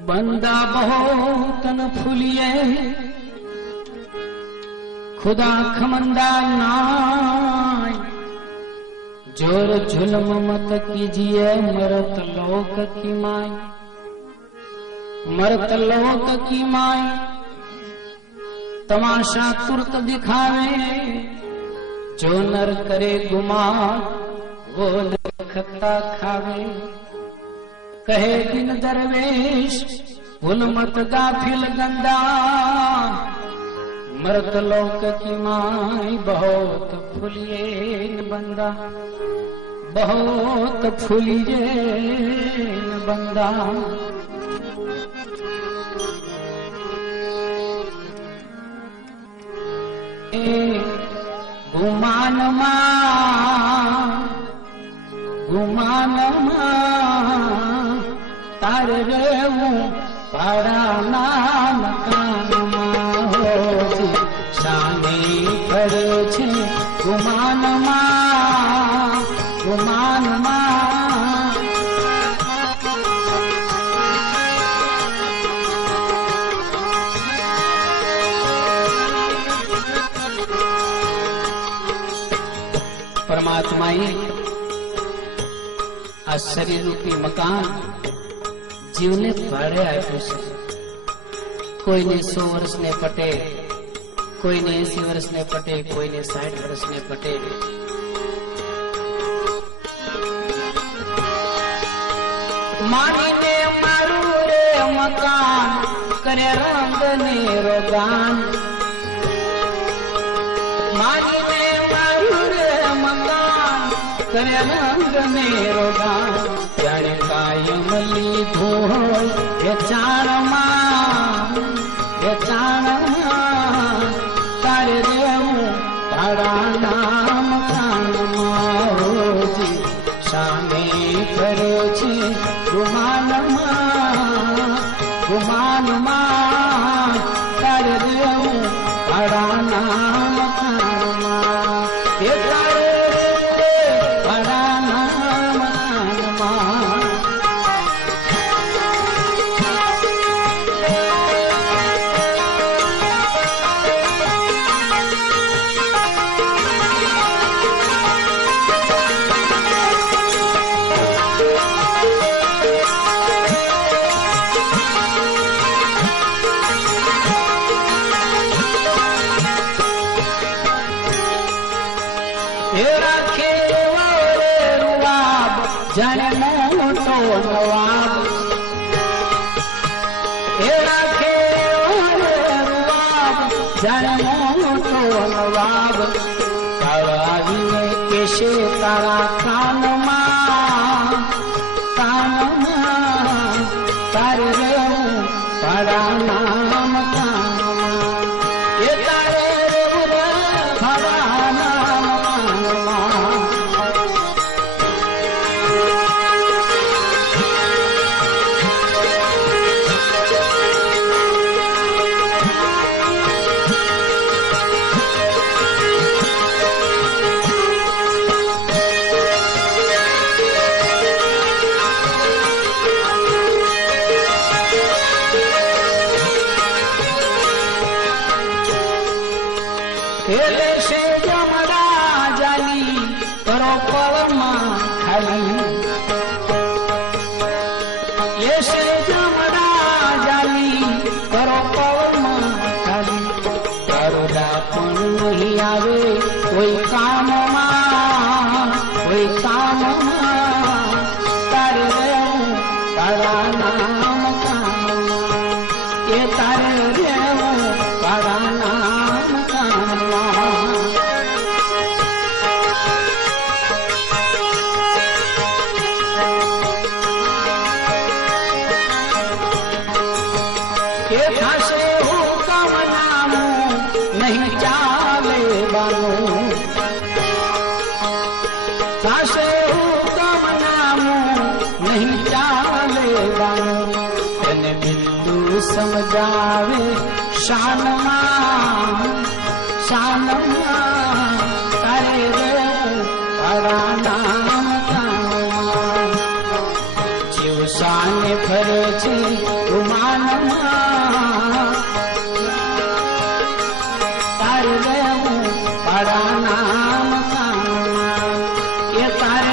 बंदा बहुत न फूलिए खुदा खमंदा नाय। जोर जुल्म मत कीजिए मरत लोक की माई, मरत लोक की माई। तमाशा तुरत दिखावे जो नर करे गुमान वो नर खत्ता खावे। कहे दिन दरवेश भूल मत गाफिल गंदा, मरत लोक की माई बहुत फूलिए न बंदा, बहुत फूलिए न बंदा। गुमान तार रेऊ पाड़ा नाम कान हो शानी करे छे। गुमान परमात्मा आ शरीर रूपी मकान जीवने भाड़े आप्यो छे। कोईने 100 वर्ष ने पटे, कोईने 80 वर्ष ने पटे, कोईने 60 वर्ष ने पटे। मानी ने मारू रे मकान करे रंग ने रोगान। मानी ने मारू रे मकान करे रंग ने रोगान। जाने कायम लीधो ये चाणमा तारे रेऊ पाड़ा नाम कानमा होजी शामे करे छे। गुमानमा तारे रेऊ पाड़ा नाम कानमा। ये तारे पाड़ा नाम कानमा। जाने मोटो नवाब राखे रुआब, जाने मोटो नवाब। आवीने केशे तारा कानमा तारे रेऊ पाड़ा नाम कानमा। ये तारे रेऊ पाड़ा नाम कानमा। से जमरा जाली करो पलमा खाली। ये से जमरा जाली करो पलमा खाली। करोड़ा पण नहीं आवे कोई काम तारे रेऊ पाड़ा नाम कानमा। ये तारे रेऊ पाड़ा नाम कानमा। के फासे हुकम नामू नहीं चाले बानो। फासे हुकम नामू नहीं चाले बानो। तने बिंदु समझावे शानमा तारे रेऊ पाड़ा नाम कानमा। जीव શાને ફરે છે ગુમાનમાં તારે રહેવું પાડાના મકાનમાં એ તારે